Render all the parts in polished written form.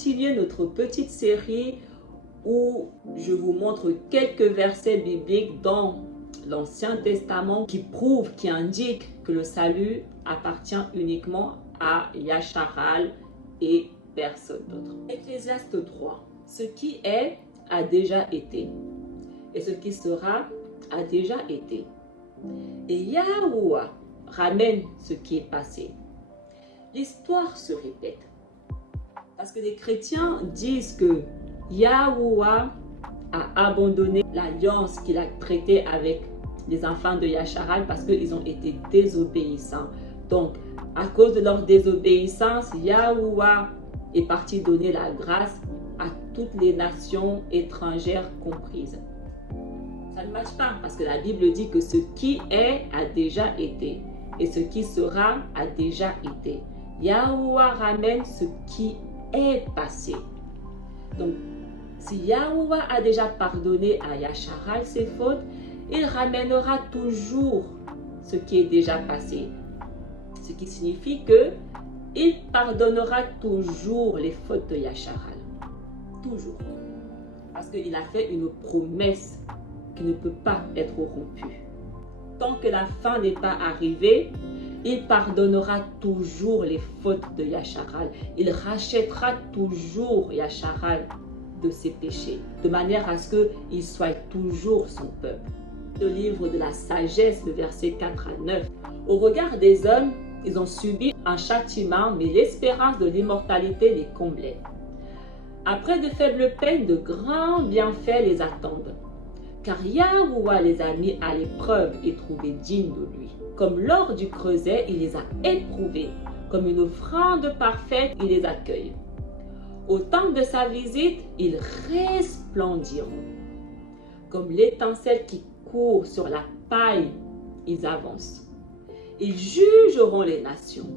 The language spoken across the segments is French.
continuer notre petite série où je vous montre quelques versets bibliques dans l'Ancien Testament qui prouvent, qui indiquent que le salut appartient uniquement à Yasharal et personne d'autre. Ecclésiaste 3. Ce qui est a déjà été, et ce qui sera a déjà été. Et Yahuwah ramène ce qui est passé. L'histoire se répète. Parce que les chrétiens disent que Yahuwah a abandonné l'alliance qu'il a traitée avec les enfants de Yasharal parce qu'ils ont été désobéissants. Donc, à cause de leur désobéissance, Yahuwah est parti donner la grâce à toutes les nations étrangères comprises. Ça ne marche pas parce que la Bible dit que ce qui est a déjà été et ce qui sera a déjà été. Yahuwah ramène ce qui est passé. Donc, si Yahuwah a déjà pardonné à Yasharal ses fautes, il ramènera toujours ce qui est déjà passé. Ce qui signifie que il pardonnera toujours les fautes de Yasharal. Toujours. Parce qu'il a fait une promesse qui ne peut pas être rompue. Tant que la fin n'est pas arrivée, il pardonnera toujours les fautes de Yasharal. Il rachètera toujours Yasharal de ses péchés, de manière à ce qu'il soit toujours son peuple. Le livre de la sagesse, le verset 4 à 9. Au regard des hommes, ils ont subi un châtiment, mais l'espérance de l'immortalité les comblait. Après de faibles peines, de grands bienfaits les attendent. Car Yahuwah les a mis à l'épreuve et trouvés dignes de lui. Comme l'or du creuset, il les a éprouvés. Comme une offrande parfaite, il les accueille. Au temps de sa visite, ils resplendiront. Comme l'étincelle qui court sur la paille, ils avancent. Ils jugeront les nations.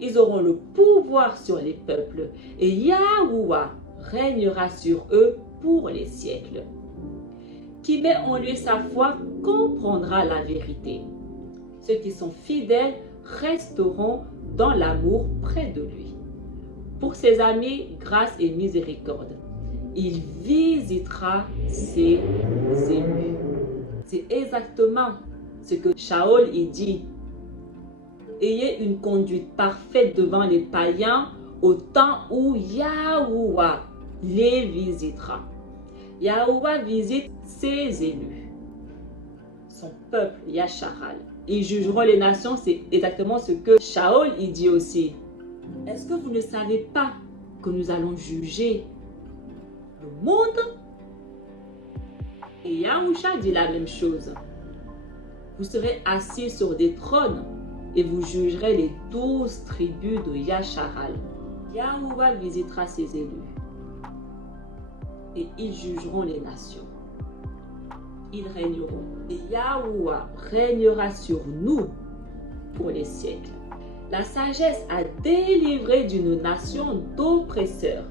Ils auront le pouvoir sur les peuples. Et Yahuwah régnera sur eux pour les siècles. Qui met en lui sa foi comprendra la vérité. Ceux qui sont fidèles resteront dans l'amour près de lui. Pour ses amis, grâce et miséricorde. Il visitera ses élus. C'est exactement ce que Shaol y dit. Ayez une conduite parfaite devant les païens au temps où Yahuwah les visitera. Yahuwah visite ses élus, son peuple, Yasharal. Ils jugeront les nations, c'est exactement ce que Shaol y dit aussi. Est-ce que vous ne savez pas que nous allons juger le monde? Et Yahusha dit la même chose. Vous serez assis sur des trônes et vous jugerez les 12 tribus de Yasharal. Yahuwah visitera ses élus et ils jugeront les nations. Ils régneront. Et Yahuwah régnera sur nous pour les siècles. La sagesse a délivré d'une nation d'oppresseurs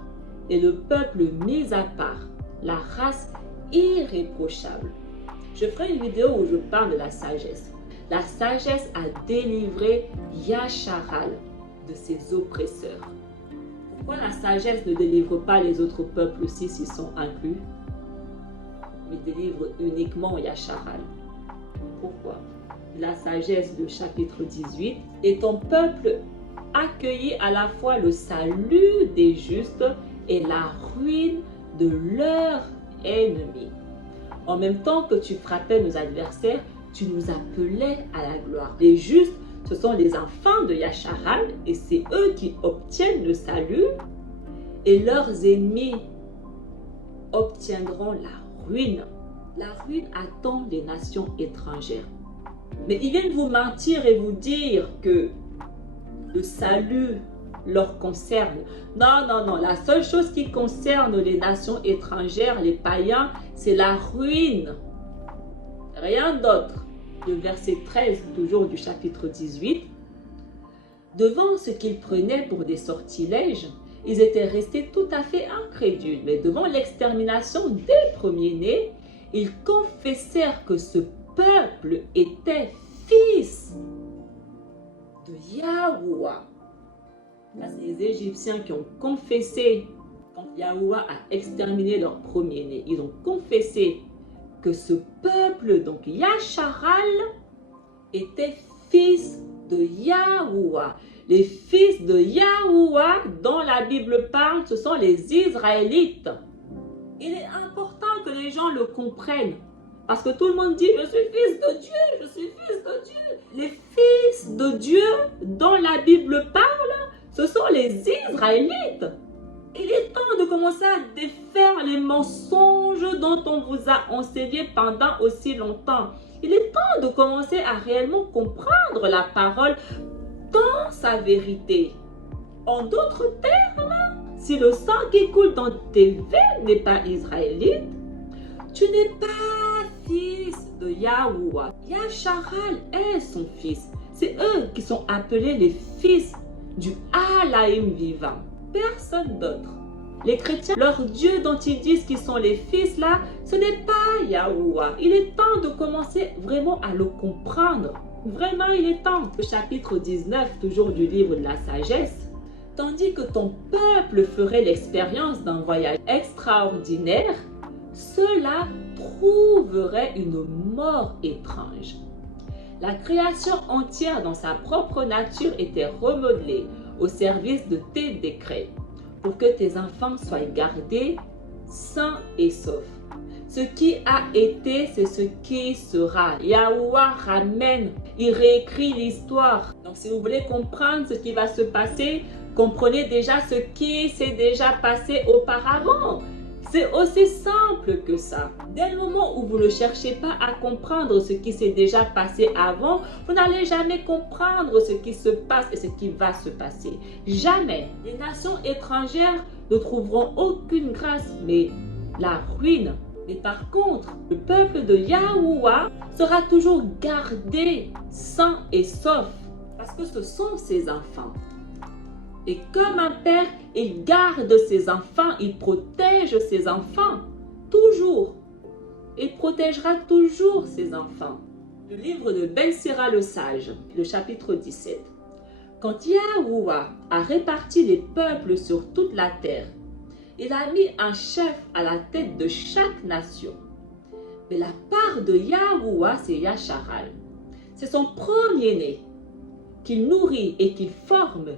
et le peuple mis à part, la race irréprochable. Je ferai une vidéo où je parle de la sagesse. La sagesse a délivré Yasharal de ses oppresseurs. Pourquoi la sagesse ne délivre pas les autres peuples aussi s'ils sont inclus, mais délivre uniquement Yasharal? Pourquoi? La sagesse du chapitre 18. Et ton peuple accueillit à la fois le salut des justes et la ruine de leurs ennemis. En même temps que tu frappais nos adversaires, tu nous appelais à la gloire. Les justes, ce sont les enfants de Yasharal et c'est eux qui obtiennent le salut et leurs ennemis obtiendront la ruine. La ruine attend les nations étrangères. Mais ils viennent vous mentir et vous dire que le salut leur concerne. Non, non, non. La seule chose qui concerne les nations étrangères, les païens, c'est la ruine. Rien d'autre. Le verset 13, toujours du chapitre 18. Devant ce qu'ils prenaient pour des sortilèges, ils étaient restés tout à fait incrédules. Mais devant l'extermination des premiers-nés, ils confessèrent que ce peuple était fils de Yahuwah. Là, c'est les Égyptiens qui ont confessé quand Yahuwah a exterminé leur premier-né, ils ont confessé que ce peuple, donc Yasharal, était fils de Yahuwah. Les fils de Yahuwah dont la Bible parle, ce sont les Israélites. Il est important que les gens le comprennent. Parce que tout le monde dit, je suis fils de Dieu, je suis fils de Dieu. Les fils de Dieu dont la Bible parle, ce sont les Israélites. Il est temps de commencer à défaire les mensonges dont on vous a enseigné pendant aussi longtemps. Il est temps de commencer à réellement comprendre la parole dans sa vérité. En d'autres termes, si le sang qui coule dans tes veines n'est pas israélite, tu n'es pas fils de Yahuwah. Yasharal est son fils. C'est eux qui sont appelés les fils du Alaïm vivant. Personne d'autre. Les chrétiens, leur Dieu dont ils disent qu'ils sont les fils là, ce n'est pas Yahuwah. Il est temps de commencer vraiment à le comprendre. Vraiment, il est temps. Le chapitre 19, toujours du livre de la sagesse. Tandis que ton peuple ferait l'expérience d'un voyage extraordinaire, ceux-là trouveraient une mort étrange. La création entière dans sa propre nature était remodelée au service de tes décrets, pour que tes enfants soient gardés sains et saufs. Ce qui a été, c'est ce qui sera. Yahuwah ramène, il réécrit l'histoire. Donc si vous voulez comprendre ce qui va se passer, comprenez déjà ce qui s'est déjà passé auparavant. C'est aussi simple que ça. Dès le moment où vous ne cherchez pas à comprendre ce qui s'est déjà passé avant, vous n'allez jamais comprendre ce qui se passe et ce qui va se passer. Jamais. Les nations étrangères ne trouveront aucune grâce, mais la ruine. Mais par contre, le peuple de Yahuwah sera toujours gardé sain et sauf, parce que ce sont ses enfants. Et comme un père, il garde ses enfants, il protège ses enfants, toujours. Il protégera toujours ses enfants. Le livre de Ben Sira le sage, le chapitre 17. Quand Yahuwah a réparti les peuples sur toute la terre, il a mis un chef à la tête de chaque nation. Mais la part de Yahuwah, c'est Yasharal. C'est son premier-né qu'il nourrit et qu'il forme.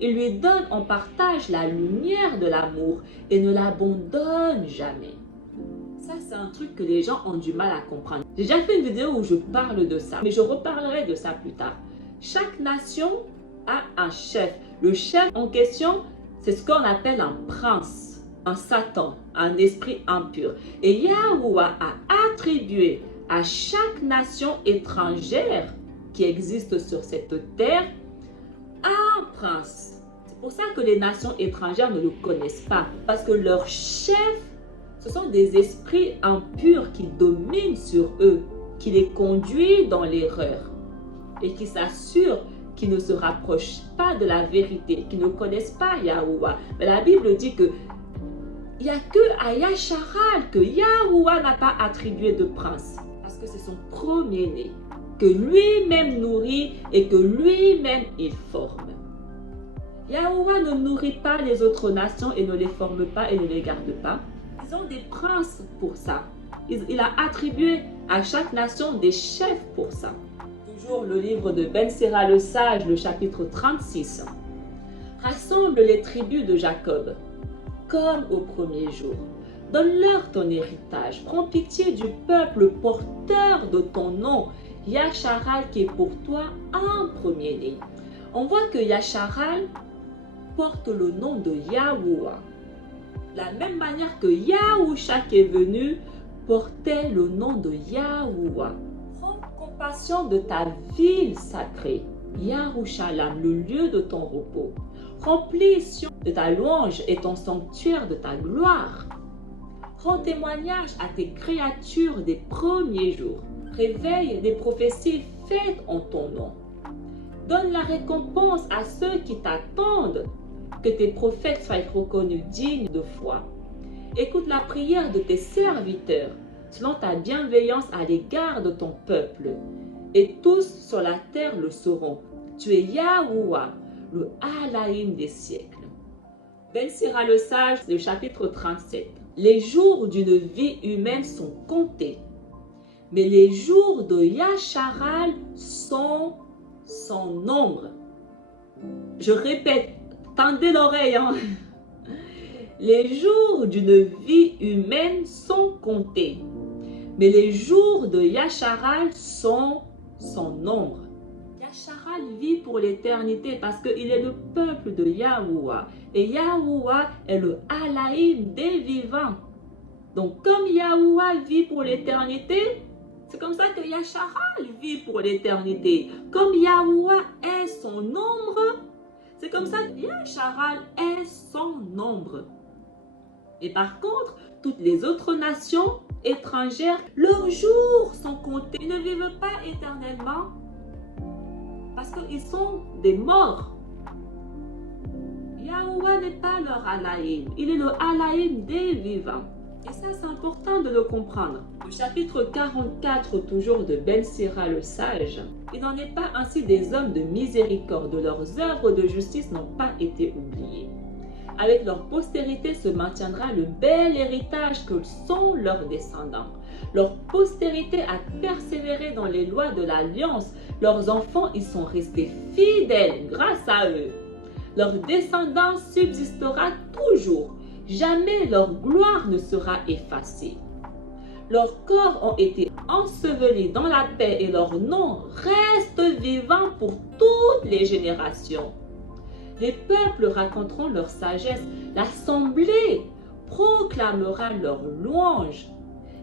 Il lui donne en partage la lumière de l'amour et ne l'abandonne jamais. Ça, c'est un truc que les gens ont du mal à comprendre. J'ai déjà fait une vidéo où je parle de ça, mais je reparlerai de ça plus tard. Chaque nation a un chef. Le chef en question, c'est ce qu'on appelle un prince, un Satan, un esprit impur. Et Yahuwah a attribué à chaque nation étrangère qui existe sur cette terre un prince. C'est pour ça que les nations étrangères ne le connaissent pas. Parce que leurs chefs, ce sont des esprits impurs qui dominent sur eux, qui les conduisent dans l'erreur et qui s'assurent qu'ils ne se rapprochent pas de la vérité, qu'ils ne connaissent pas Yahuwah. Mais la Bible dit que il n'y a que à Yasharal que Yahuwah n'a pas attribué de prince. Parce que c'est son premier-né, que lui-même nourrit et que lui-même il forme. Yahuwah ne nourrit pas les autres nations et ne les forme pas et ne les garde pas. Ils ont des princes pour ça. Il a attribué à chaque nation des chefs pour ça. Toujours le livre de Ben Sira le sage, le chapitre 36. Rassemble les tribus de Jacob, comme au premier jour. Donne-leur ton héritage. Prends pitié du peuple porteur de ton nom, Yasharal, qui est pour toi un premier-né. On voit que Yasharal porte le nom de Yahuwah. De la même manière que Yahusha qui est venu portait le nom de Yahuwah. Prends compassion de ta ville sacrée, Yahushalam, le lieu de ton repos. Remplis Sion de ta louange et ton sanctuaire de ta gloire. Rends témoignage à tes créatures des premiers jours. Réveille des prophéties faites en ton nom. Donne la récompense à ceux qui t'attendent, que tes prophètes soient reconnus dignes de foi. Écoute la prière de tes serviteurs, selon ta bienveillance à l'égard de ton peuple. Et tous sur la terre le sauront. Tu es Yahuwah, le Alaïm des siècles. Ben Sira le sage, le chapitre 37. Les jours d'une vie humaine sont comptés, mais les jours de Yasharal sont sans nombre. Je répète, tendez l'oreille. Les jours d'une vie humaine sont comptés, mais les jours de Yasharal sont sans nombre. Yasharal vit pour l'éternité parce qu'il est le peuple de Yahuwah. Et Yahuwah est le Alaïm des vivants. Donc comme Yahuwah vit pour l'éternité, c'est comme ça que Yasharal vit pour l'éternité. Comme Yahuwah est son nombre, c'est comme ça que Yasharal est son nombre. Et par contre, toutes les autres nations étrangères, leurs jours sont comptés. Ils ne vivent pas éternellement parce qu'ils sont des morts. Yahuwah n'est pas leur Alaïm, il est le Alaïm des vivants. Et ça, c'est important de le comprendre. Le chapitre 44, toujours de Ben Sira le sage, il n'en est pas ainsi des hommes de miséricorde, leurs œuvres de justice n'ont pas été oubliées. Avec leur postérité se maintiendra le bel héritage que sont leurs descendants. Leur postérité a persévéré dans les lois de l'alliance. Leurs enfants y sont restés fidèles grâce à eux. Leur descendance subsistera toujours. Jamais leur gloire ne sera effacée. Leurs corps ont été ensevelis dans la paix et leur nom reste vivant pour toutes les générations. Les peuples raconteront leur sagesse, l'assemblée proclamera leur louange.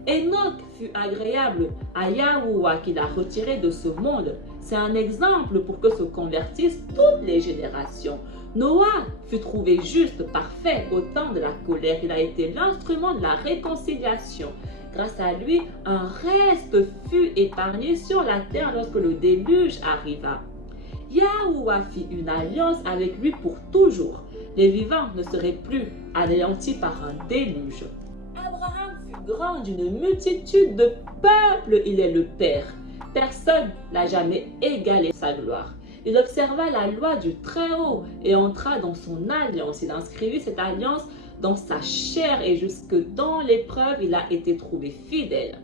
Enoch fut agréable à Yahuwah qui l'a retiré de ce monde. C'est un exemple pour que se convertissent toutes les générations. Noah fut trouvé juste, parfait au temps de la colère. Il a été l'instrument de la réconciliation. Grâce à lui, un reste fut épargné sur la terre lorsque le déluge arriva. Yahuwah fit une alliance avec lui pour toujours. Les vivants ne seraient plus anéantis par un déluge. Abraham fut grand d'une multitude de peuples, il est le Père. Personne n'a jamais égalé sa gloire. Il observa la loi du Très-Haut et entra dans son alliance. Il inscrivit cette alliance dans sa chair et jusque dans l'épreuve, il a été trouvé fidèle.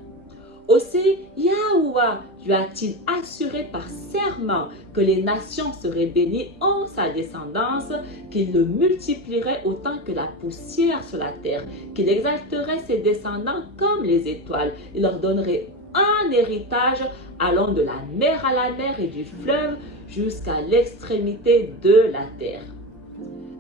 Aussi, Yahuwah lui a-t-il assuré par serment que les nations seraient bénies en sa descendance, qu'il le multiplierait autant que la poussière sur la terre, qu'il exalterait ses descendants comme les étoiles. Il leur donnerait un héritage allant de la mer à la mer et du fleuve jusqu'à l'extrémité de la terre.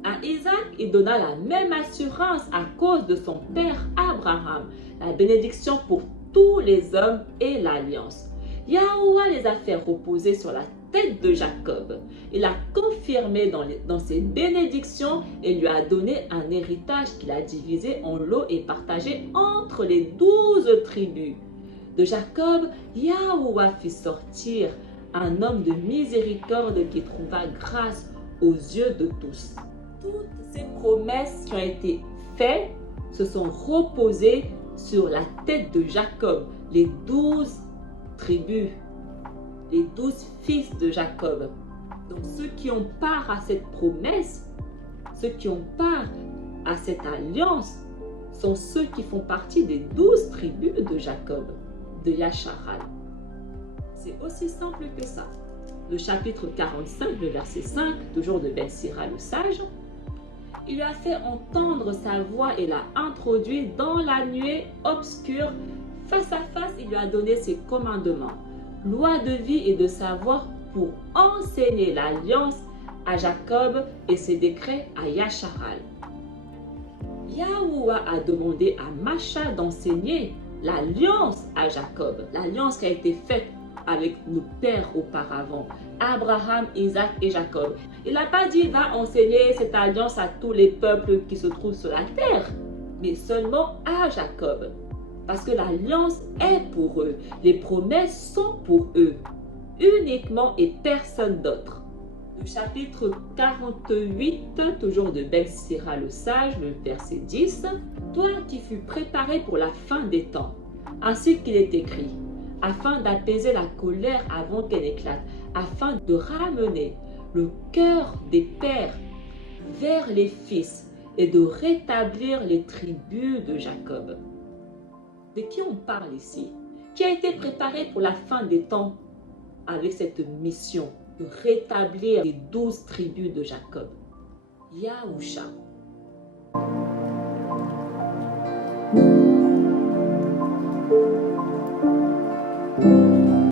À Isaac, il donna la même assurance à cause de son père Abraham, la bénédiction pour tous les hommes et l'alliance. Yahuwah les a fait reposer sur la tête de Jacob. Il a confirmé dans ses bénédictions et lui a donné un héritage qu'il a divisé en lots et partagé entre les 12 tribus. De Jacob, Yahuwah fit sortir un homme de miséricorde qui trouva grâce aux yeux de tous. Toutes ces promesses qui ont été faites se sont reposées sur la tête de Jacob, les 12 tribus, les 12 fils de Jacob. Donc ceux qui ont part à cette promesse, ceux qui ont part à cette alliance, sont ceux qui font partie des 12 tribus de Jacob, de Yasharal. C'est aussi simple que ça. Le chapitre 45, le verset 5, toujours de Ben Sira le sage, il lui a fait entendre sa voix et l'a introduit dans la nuée obscure. Face à face, il lui a donné ses commandements, loi de vie et de savoir pour enseigner l'alliance à Jacob et ses décrets à Yasharal. Yahuwah a demandé à Macha d'enseigner l'alliance à Jacob, l'alliance qui a été faite avec nos pères auparavant, Abraham, Isaac et Jacob. Il n'a pas dit va enseigner cette alliance à tous les peuples qui se trouvent sur la terre, mais seulement à Jacob. Parce que l'alliance est pour eux, les promesses sont pour eux, uniquement et personne d'autre. Le chapitre 48, toujours de Ben Sira le sage, le verset 10. Toi qui fus préparé pour la fin des temps, ainsi qu'il est écrit, afin d'apaiser la colère avant qu'elle éclate, afin de ramener le cœur des pères vers les fils et de rétablir les tribus de Jacob. De qui on parle ici? Qui a été préparé pour la fin des temps avec cette mission de rétablir les 12 tribus de Jacob? Yahusha.